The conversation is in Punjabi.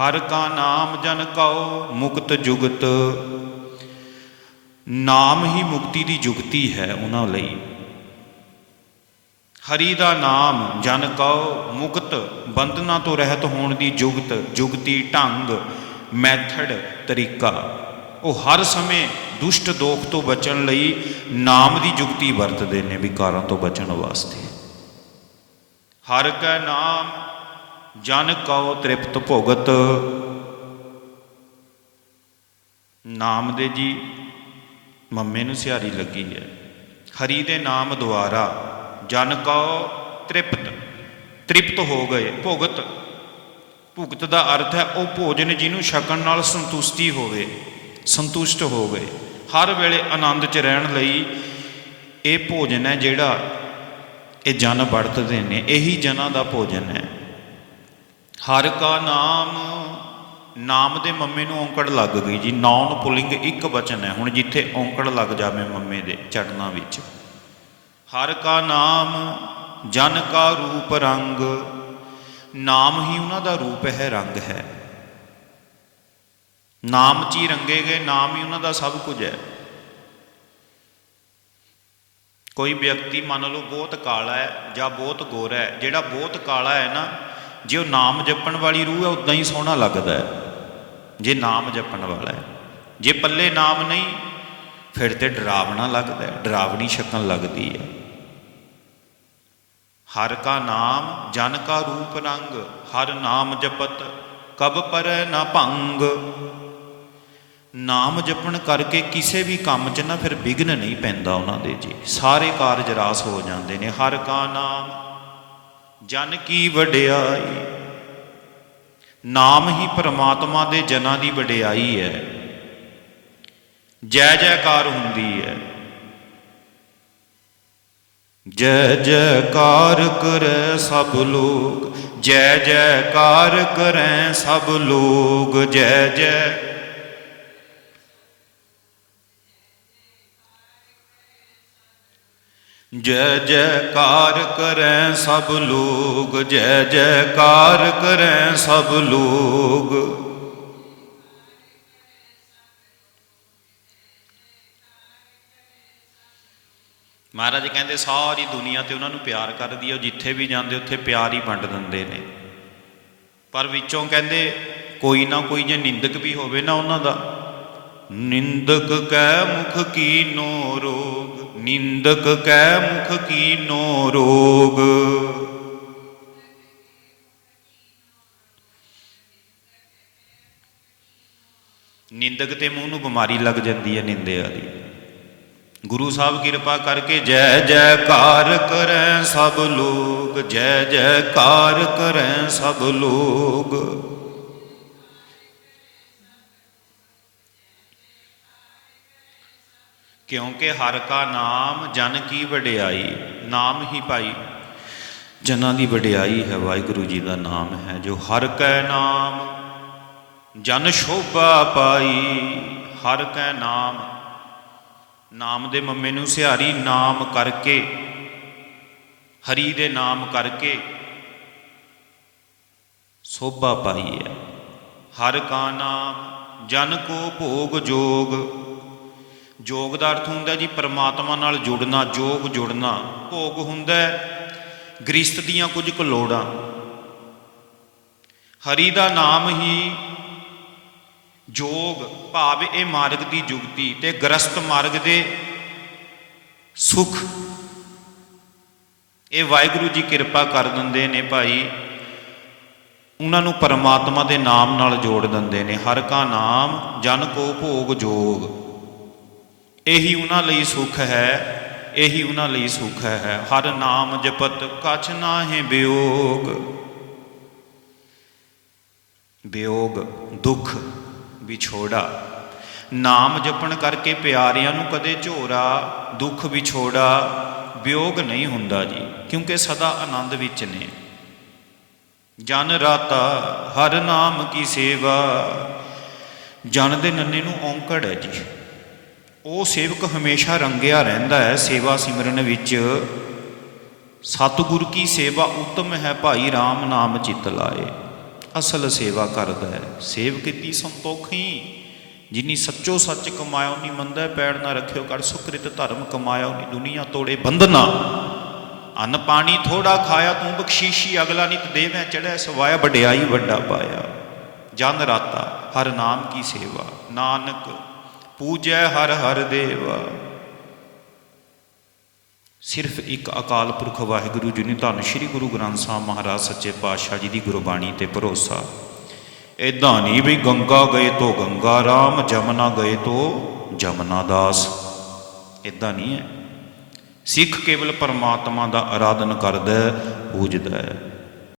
ਹਰ ਕਾ ਨਾਮ ਜਨ ਕਉ ਮੁਕਤ ਜੁਗਤ। ਨਾਮ ਹੀ ਮੁਕਤੀ ਦੀ ਜੁਗਤੀ ਹੈ ਉਹਨਾਂ ਲਈ। ਹਰੀ ਦਾ ਨਾਮ ਜਨ ਕਉ ਮੁਕਤ, ਬੰਧਨਾਂ ਤੋਂ ਰਹਿਤ ਹੋਣ ਦੀ ਜੁਗਤ, ਜੁਗਤੀ ਢੰਗ, ਮੈਥਡ, ਤਰੀਕਾ। ਉਹ ਹਰ ਸਮੇਂ ਦੁਸ਼ਟ ਦੋਖ ਤੋਂ ਬਚਣ ਲਈ ਨਾਮ ਦੀ ਜੁਗਤੀ ਵਰਤਦੇ ਨੇ ਵਿਕਾਰਾਂ ਤੋਂ ਬਚਣ ਵਾਸਤੇ। ਹਰ ਕੈ ਨਾਮ ਜਨ ਕਉ ਤ੍ਰਿਪਤ ਭੁਗਤ। ਨਾਮ ਦੇ ਜੀ, ਮੰਮੇ ਨੂੰ ਸਿਹਾਰੀ ਲੱਗੀ ਹੈ। ਹਰੀ ਦੇ ਨਾਮ ਦੁਆਰਾ ਜਨ ਕਉ ਤ੍ਰਿਪਤ ਤ੍ਰਿਪਤ ਹੋ ਗਏ, ਭੁਗਤ। ਭੁਗਤ ਦਾ ਅਰਥ ਹੈ ਉਹ ਭੋਜਨ ਜਿਹਨੂੰ ਛਕਣ ਨਾਲ ਸੰਤੁਸ਼ਟੀ ਹੋਵੇ, ਸੰਤੁਸ਼ਟ ਹੋ ਗਏ ਹਰ ਵੇਲੇ ਆਨੰਦ 'ਚ ਰਹਿਣ ਲਈ ਇਹ ਭੋਜਨ ਹੈ ਜਿਹੜਾ ਇਹ ਜਨ ਵਰਤਦੇ ਨੇ, ਇਹੀ ਜਨਾਂ ਦਾ ਭੋਜਨ ਹੈ। ਹਰ ਕਾ ਨਾਮ ਨਾਮ ਦੇ ਮੰਮੇ ਨੂੰ ਔਂਕੜ ਲੱਗ ਗਈ ਜੀ। ਨੌਨ ਪੁਲਿੰਗ ਇੱਕ ਵਚਨ ਹੈ। ਹੁਣ ਜਿੱਥੇ ਔਂਕੜ ਲੱਗ ਜਾਵੇ ਮੰਮੇ ਦੇ ਚੜਨਾ ਵਿੱਚ। ਹਰ ਕਾ ਨਾਮ, ਜਨ ਕਾ ਰੂਪ ਰੰਗ, ਨਾਮ ਹੀ ਉਹਨਾਂ ਦਾ ਰੂਪ ਹੈ, ਰੰਗ ਹੈ। ਨਾਮ ਚ ਹੀ ਰੰਗੇ ਗਏ, ਨਾਮ ਹੀ ਉਹਨਾਂ ਦਾ ਸਭ ਕੁਝ ਹੈ। ਕੋਈ ਵਿਅਕਤੀ ਮੰਨ ਲਓ ਬਹੁਤ ਕਾਲਾ ਹੈ ਜਾਂ ਬਹੁਤ ਗੋਰਾ ਹੈ, ਜਿਹੜਾ ਬਹੁਤ ਕਾਲਾ ਹੈ ਨਾ ਜੇ ਉਹ ਨਾਮ ਜਪਣ ਵਾਲੀ ਰੂਹ ਹੈ ਉਦਾਂ ਹੀ ਸੋਹਣਾ ਲੱਗਦਾ ਹੈ। ਜੇ ਨਾਮ ਜਪਣ ਵਾਲਾ ਹੈ। ਜੇ ਪੱਲੇ ਨਾਮ ਨਹੀਂ, ਫਿਰ ਤੇ ਡਰਾਵਣਾ ਲੱਗਦਾ ਹੈ। ਡਰਾਵਣੀ ਸ਼ਕਲ ਲੱਗਦੀ ਹੈ। ਹਰ ਕਾ ਨਾਮ, ਜਨ ਕਾ ਰੂਪ ਰੰਗ, ਹਰ ਨਾਮ ਜਪਤ, ਕਬ ਪਰੈ ਨਾ ਭੰਗ। ਨਾਮ ਜਪਣ ਕਰਕੇ ਕਿਸੇ ਵੀ ਕੰਮ 'ਚ ਨਾ ਫਿਰ ਵਿਘਨ ਨਹੀਂ ਪੈਂਦਾ ਉਹਨਾਂ ਦੇ ਜੀ। ਸਾਰੇ ਕਾਰਜ ਰਾਸ ਹੋ ਜਾਂਦੇ ਨੇ। ਹਰ ਕਾ ਨਾਮ ਜਨ ਕੀ ਵਡਿਆਈ? ਨਾਮ ਹੀ ਪ੍ਰਮਾਤਮਾ ਦੇ ਜਨਾਂ ਦੀ ਵਡਿਆਈ ਹੈ। ਜੈ ਜੈਕਾਰ ਹੁੰਦੀ ਹੈ। ਜੈ ਜੈਕਾਰ ਕਰੈ ਸਭ ਲੋਗ ਜੈ ਜੈਕਾਰ ਕਰੈ ਸਭ ਲੋਗ ਜੈ ਜੈ ਜੈ ਜੈਕਾਰ ਕਰੈ ਸਭ ਲੋਗ, ਜੈ ਜੈਕਾਰ ਕਰੈ ਸਭ ਲੋਗ। ਮਹਾਰਾਜ ਕਹਿੰਦੇ, ਸਾਰੀ ਦੁਨੀਆ ਤੇ ਉਹਨਾਂ ਨੂੰ ਪਿਆਰ ਕਰਦੀ ਹੈ ਉਹ ਜਿੱਥੇ ਵੀ ਜਾਂਦੇ, ਉੱਥੇ ਪਿਆਰ ਹੀ ਵੰਡ ਦਿੰਦੇ ਨੇ। ਪਰ ਵਿੱਚੋਂ ਕਹਿੰਦੇ, ਕੋਈ ਨਾ ਕੋਈ ਜੇ ਨਿੰਦਕ ਵੀ ਹੋਵੇ ਨਾ ਉਹਨਾਂ ਦਾ ਨਿੰਦਕ ਕੈ ਮੁਖ ਕੀਨੋ ਰੋਗ, ਨਿੰਦਕ ਕੈ ਮੁਖ ਕੀਨੋ ਰੋਗ। ਨਿੰਦਕ ਤੇ ਮੂੰਹ ਨੂੰ ਬਿਮਾਰੀ ਲੱਗ ਜਾਂਦੀ ਹੈ ਨਿੰਦਿਆ ਦੀ। ਗੁਰੂ ਸਾਹਿਬ ਕਿਰਪਾ ਕਰਕੇ ਜੈ ਜੈਕਾਰ ਕਰੈ ਸਭ ਲੋਗ ਜੈ ਜੈਕਾਰ ਕਰੈ ਸਭ ਲੋਗ ਕਿਉਂਕਿ ਹਰ ਕਾ ਨਾਮ ਜਨ ਕੀ ਵਡਿਆਈ, ਨਾਮ ਹੀ ਭਾਈ। ਜਨਾਂ ਦੀ ਵਡਿਆਈ ਹੈ, ਵਾਹਿਗੁਰੂ ਜੀ ਦਾ ਨਾਮ ਹੈ, ਜੋ ਹਰ ਕੈ ਨਾਮ ਜਨ ਸ਼ੋਭਾ ਪਾਈ। ਹਰ ਕੈ ਨਾਮ ਨਾਮ ਦੇ ਮੰਮੇ ਨੂੰ ਸਿਹਾਰੀ ਨਾਮ ਕਰਕੇ, ਹਰੀ ਦੇ ਨਾਮ ਕਰਕੇ ਸੋਭਾ ਪਾਈ ਹੈ। ਹਰ ਕਾ ਨਾਮ, ਜਨ ਕੋ ਭੋਗ ਜੋਗ ਜੋਗ ਦਾ ਅਰਥ ਹੁੰਦਾ ਜੀ, ਪਰਮਾਤਮਾ ਨਾਲ ਜੁੜਨਾ, ਜੋਗ ਜੁੜਨਾ, ਭੋਗ ਹੁੰਦਾ ਹੈ। ਗ੍ਰਸਤ ਦੀਆਂ ਕੁਝ ਕੁ ਲੋੜਾਂ। ਹਰੀ ਦਾ ਨਾਮ ਹੀ ਜੋਗ, ਭਾਵ ਇਹ ਮਾਰਗ ਦੀ ਜੁਗਤੀ ਤੇ ਗ੍ਰਸਤ ਮਾਰਗ ਦੇ ਸੁਖ। ਇਹ ਵਾਹਿਗੁਰੂ ਜੀ ਕਿਰਪਾ ਕਰ ਦਿੰਦੇ ਨੇ ਭਾਈ। ਉਹਨਾਂ ਨੂੰ ਪਰਮਾਤਮਾ ਦੇ ਨਾਮ ਨਾਲ ਜੋੜ ਦਿੰਦੇ ਨੇ। ਹਰ ਕਾ ਨਾਮ, ਜਨ ਕੋ ਭੋਗ ਜੋਗ। ਇਹੀ ਉਹਨਾਂ ਲਈ ਸੁਖ ਹੈ, ਇਹੀ ਉਹਨਾਂ ਲਈ ਸੁਖ ਹੈ। ਹਰ ਨਾਮ ਜਪਤ ਕਛ ਨਾਹਿ ਬਿਯੋਗ ਬਿਯੋਗ ਦੁੱਖ, ਵਿਛੋੜਾ। ਨਾਮ ਜਪਣ ਕਰਕੇ ਪਿਆਰਿਆਂ ਨੂੰ ਕਦੇ ਝੋਰਾ, ਦੁੱਖ, ਵਿਛੋੜਾ ਵਿਯੋਗ ਨਹੀਂ ਹੁੰਦਾ ਜੀ, ਕਿਉਂਕਿ ਸਦਾ ਆਨੰਦ ਵਿੱਚ ਨੇ। ਜਨ ਰਾਤਾ, ਹਰ ਨਾਮ ਕੀ ਸੇਵਾ। ਜਨ ਦੇ ਨੰਨੇ ਨੂੰ ਔਂਕੜ ਹੈ ਜੀ। ਉਹ ਸੇਵਕ ਹਮੇਸ਼ਾ ਰੰਗਿਆ ਰਹਿੰਦਾ ਹੈ, ਸੇਵਾ ਸਿਮਰਨ ਵਿੱਚ। ਸਤਿਗੁਰ ਕੀ ਸੇਵਾ ਉੱਤਮ ਹੈ ਭਾਈ RAM ਨਾਮ ਚਿਤ ਲਾਏ। ਅਸਲ ਸੇਵਾ ਕਰਦਾ ਹੈ। ਸੇਵ ਕੀਤੀ ਸੰਤੋਖੀ। ਜਿਨੀ ਸੱਚੋ ਸੱਚ ਕਮਾਇਆ ਉਨੀ ਮੰਦਾ ਪੈੜ ਨਾ ਰੱਖਿਓ ਕਰ ਸੁਕ੍ਰਿਤ ਧਰਮ ਕਮਾਇਆ ਉਨੀ ਦੁਨੀਆ ਤੋੜੇ ਬੰਧਨਾ। ਅੰਨ ਪਾਣੀ ਥੋੜਾ ਖਾਇਆ, ਤੂੰ ਬਖਸ਼ੀਸ਼ੀ ਅਗਲਾ ਨਿਤ ਦੇਵੈ ਚੜ੍ਹਿਆ ਸਵਾਇਆ, ਵਡਿਆਈ ਵੱਡਾ ਪਾਇਆ। ਜਨ ਰਾਤਾ, ਹਰ ਨਾਮ ਕੀ ਸੇਵਾ। ਨਾਨਕ ਪੂਜੈ ਹਰ ਹਰ ਦੇਵਾ। ਸਿਰਫ ਇੱਕ ਅਕਾਲ ਪੁਰਖ ਵਾਹਿਗੁਰੂ ਜੀ ਨੇ ਧੰਨ ਸ਼੍ਰੀ ਗੁਰੂ ਗ੍ਰੰਥ ਸਾਹਿਬ ਮਹਾਰਾਜ ਸੱਚੇ ਪਾਤਸ਼ਾਹ ਜੀ ਦੀ ਗੁਰਬਾਣੀ ਤੇ ਭਰੋਸਾ। ਏਦਾਂ ਨਹੀਂ ਵੀ ਗੰਗਾ ਗਏ ਤੋਂ ਗੰਗਾ ਰਾਮ ਜਮਨਾ ਗਏ ਤੋਂ ਜਮਨਾ ਦਾਸ। ਏਦਾਂ ਨਹੀਂ ਹੈ। ਸਿੱਖ ਕੇਵਲ ਪਰਮਾਤਮਾ ਦਾ ਆਰਾਧਨ ਕਰਦਾ ਹੈ, ਪੂਜਦਾ ਹੈ।